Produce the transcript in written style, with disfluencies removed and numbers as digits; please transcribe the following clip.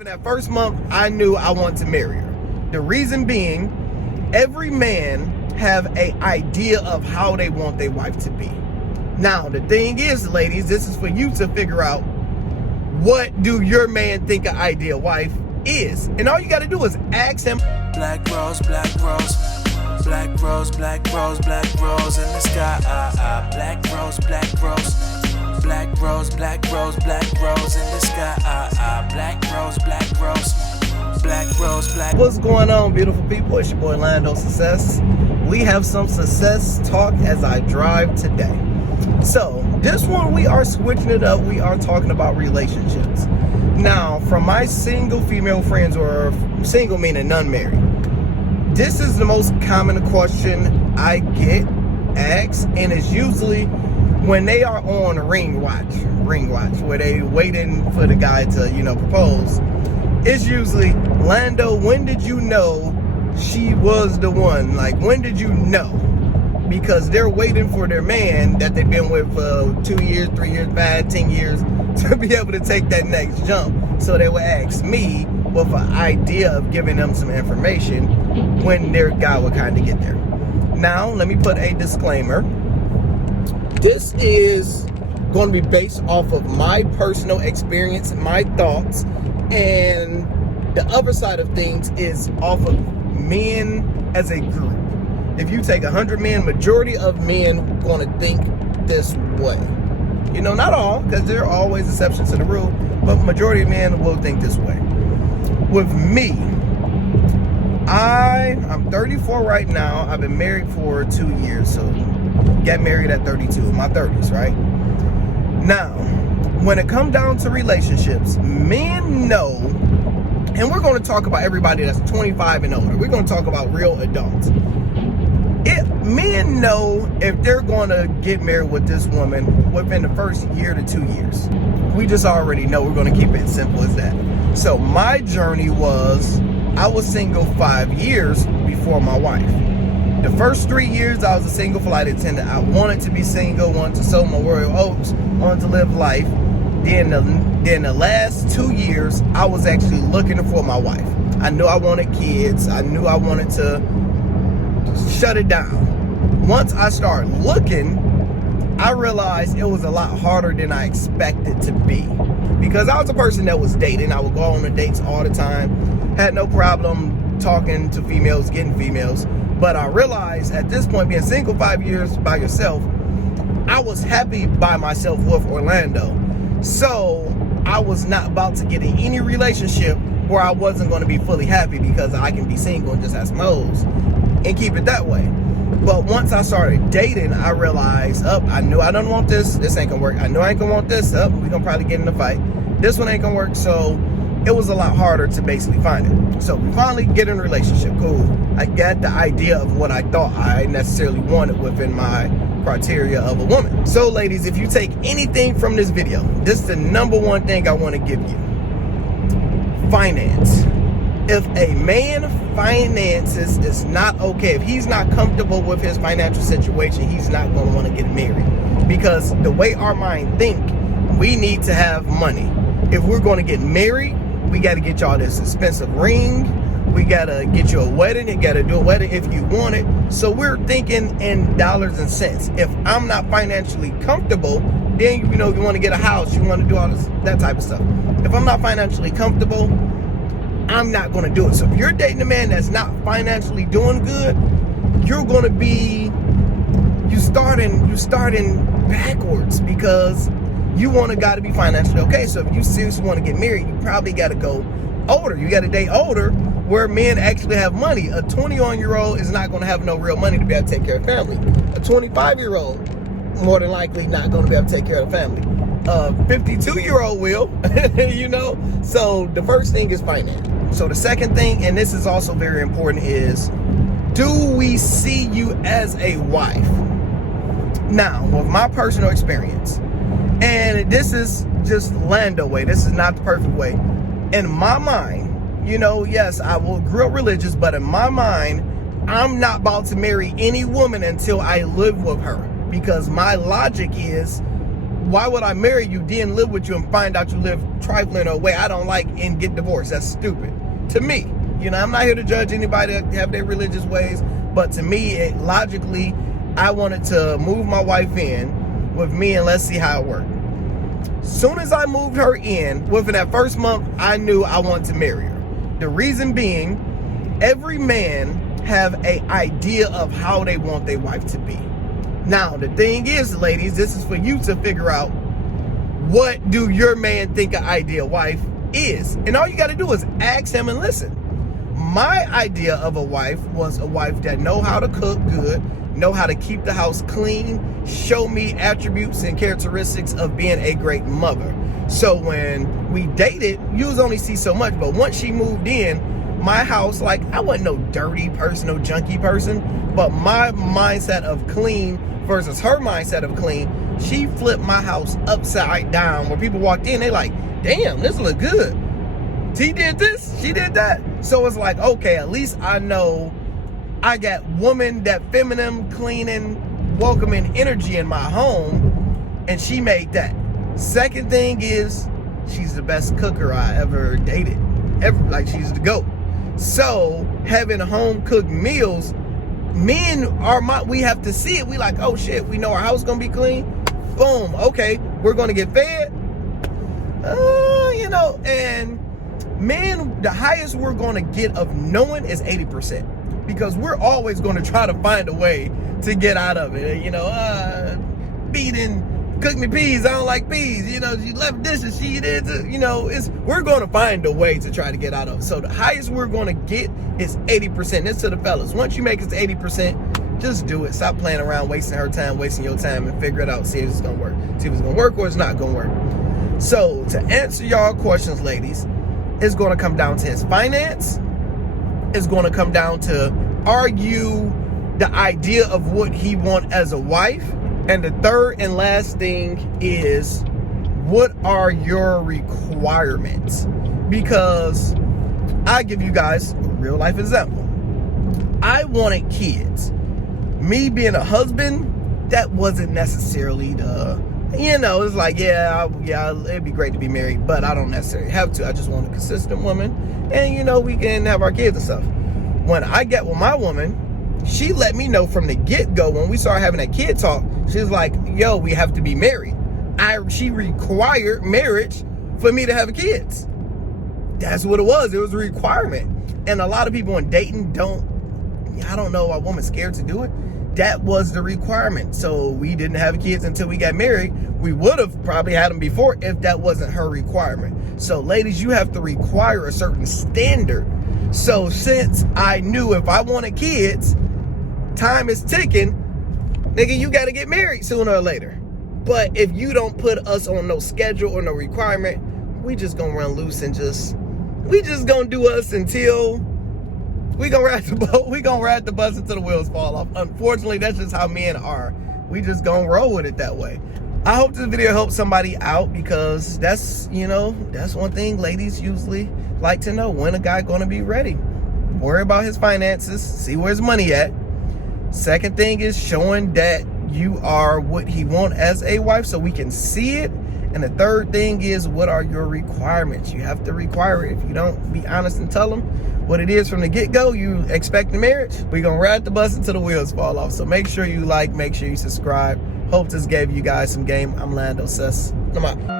In that first month, I knew I wanted to marry her. The reason being, every man have an idea of how they want their wife to be. Now, the thing is, ladies, this is for you to figure out, what do your man think an ideal wife is? And all you got to do is ask him. Black rose, black rose. Black rose, black rose, black rose in the sky. Black rose, black rose. Black rose, black rose, black rose in the sky. Black rose, black rose. Black rose, black. What's going on, beautiful people? It's your boy Lando Success. We have some success talk as I drive today. So this one, we are switching it up. We are talking about relationships. Now, from my single female friends, or single meaning none married, this is the most common question I get asked, and it's usually when they are on ring watch, where they waiting for the guy to, propose. It's usually, Lando, when did you know she was the one? Like, when did you know? Because they're waiting for their man that they've been with for 2 years, 3 years, 5, 10 years to be able to take that next jump. So they would ask me with an idea of giving them some information when their guy would kind of get there. Now, let me put a disclaimer. This is going to be based off of my personal experience, my thoughts, and the other side of things is off of men as a group. If you take 100 men, majority of men going to think this way. Not all, because there are always exceptions to the rule, but majority of men will think this way. With me, I'm 34 right now. I've been married for 2 years, so got married at 32, in my 30s, right? Now, when it comes down to relationships, men know, and we're going to talk about everybody that's 25 and older. We're going to talk about real adults. Men know if they're going to get married with this woman within the first year to 2 years. We just already know. We're going to keep it simple as that. So my journey was, I was single 5 years before my wife. The first 3 years, I was a single flight attendant. I wanted to be single, wanted to sow my royal oats, wanted to live life. Then the last 2 years, I was actually looking for my wife. I knew I wanted kids. I knew I wanted to shut it down. Once I started looking, I realized it was a lot harder than I expected to be. Because I was a person that was dating. I would go on the dates all the time. Had no problem talking to females, getting females. But I realized at this point, being single 5 years by yourself, I was happy by myself with Orlando. So I was not about to get in any relationship where I wasn't going to be fully happy, because I can be single and just have some hoes and keep it that way. But once I started dating, I realized, I knew I don't want this. This ain't gonna work. I know I ain't gonna want this. We're gonna probably get in a fight. This one ain't gonna work. So it was a lot harder to basically find it. So we finally get in a relationship. Cool. I got the idea of what I thought I necessarily wanted within my criteria of a woman. So ladies, if you take anything from this video, this is the number one thing I want to give you. Finance. If a man finances is not okay, if he's not comfortable with his financial situation, he's not going to want to get married. Because the way our mind think, we need to have money. If we're going to get married, we got to get y'all this expensive ring. We got to get you a wedding. You got to do a wedding if you want it. So we're thinking in dollars and cents. If I'm not financially comfortable, then, you want to get a house. You want to do all this, that type of stuff. If I'm not financially comfortable, I'm not going to do it. So if you're dating a man that's not financially doing good, you're going to be, you starting backwards, because you want a guy to be financially okay. So if you seriously want to get married, you probably got to go older. You got to date older, where men actually have money. A 21-year-old is not going to have no real money to be able to take care of family. A 25-year-old, more than likely, not going to be able to take care of the family. A 52-year-old will, So the first thing is finance. So the second thing, and this is also very important, is, do we see you as a wife? Now, with my personal experience, and this is just Lando way, this is not the perfect way. In my mind, yes, I will grow religious, but in my mind, I'm not about to marry any woman until I live with her. Because my logic is, why would I marry you, then live with you and find out you live trifling or a way I don't like and get divorced? That's stupid to me. You know, I'm not here to judge anybody that have their religious ways, but to me, logically, I wanted to move my wife in with me and let's see how it worked. Soon as I moved her in, within that first month, I knew I wanted to marry her. The reason being, every man have an idea of how they want their wife to be. Now, the thing is, ladies, this is for you to figure out, what do your man think an ideal wife is? And all you got to do is ask him and listen. My idea of a wife was a wife that know how to cook good, know how to keep the house clean, show me attributes and characteristics of being a great mother. So when we dated, you was only see so much, but once she moved in, my house, like, I wasn't no dirty person, no junky person, but my mindset of clean versus her mindset of clean, she flipped my house upside down. When people walked in, they like, damn, this look good. He did this, she did that. So it's like, okay, at least I know I got woman, that feminine, cleaning, welcoming energy in my home, and she made that. Second thing is, she's the best cooker I ever dated. Like, she's the GOAT. So having home cooked meals, men are we have to see it. We like, oh shit, we know our house gonna be clean. Boom, okay, we're gonna get fed. You know, and men, the highest we're gonna get of knowing is 80%. Because we're always gonna try to find a way to get out of it. You know, beating, cook me peas, I don't like peas. You know, she left dishes, she did, you know, we're gonna find a way to try to get out of it. So the highest we're gonna get is 80%. This to the fellas. Once you make it to 80%, just do it. Stop playing around, wasting her time, wasting your time, and figure it out. See if it's gonna work. See if it's gonna work or it's not gonna work. So to answer y'all questions, ladies, it's gonna come down to his finance. It's gonna come down to, are you the idea of what he want as a wife? And the third and last thing is, what are your requirements? Because I give you guys a real life example. I wanted kids. Me being a husband, that wasn't necessarily the, you know, it's like, yeah, it'd be great to be married, but I don't necessarily have to. I just want a consistent woman, and, you know, we can have our kids and stuff. When I get with my woman, she let me know from the get-go, when we started having that kid talk, she was like, yo, we have to be married. She required marriage for me to have kids. That's what it was. It was a requirement. And a lot of people in dating I don't know, a woman's scared to do it. That was the requirement. So we didn't have kids until we got married. We would have probably had them before if that wasn't her requirement. So ladies, you have to require a certain standard. So since I knew if I wanted kids, time is ticking, nigga, you got to get married sooner or later. But if you don't put us on no schedule or no requirement, we just gonna run loose and we just gonna do us until we gonna ride the boat. We gonna ride the bus until the wheels fall off. Unfortunately, that's just how men are. We just gonna roll with it that way. I hope this video helps somebody out, because that's, you know, that's one thing ladies usually like to know, when a guy gonna be ready. Worry about his finances, see where his money at. Second thing is showing that you are what he want as a wife, so we can see it. And the third thing is, what are your requirements? You have to require it. If you don't be honest and tell them what it is from the get-go, you expect the marriage, we're gonna ride the bus until the wheels fall off. So make sure you like, make sure you subscribe. Hope this gave you guys some game. I'm Lando, sis. I'm out.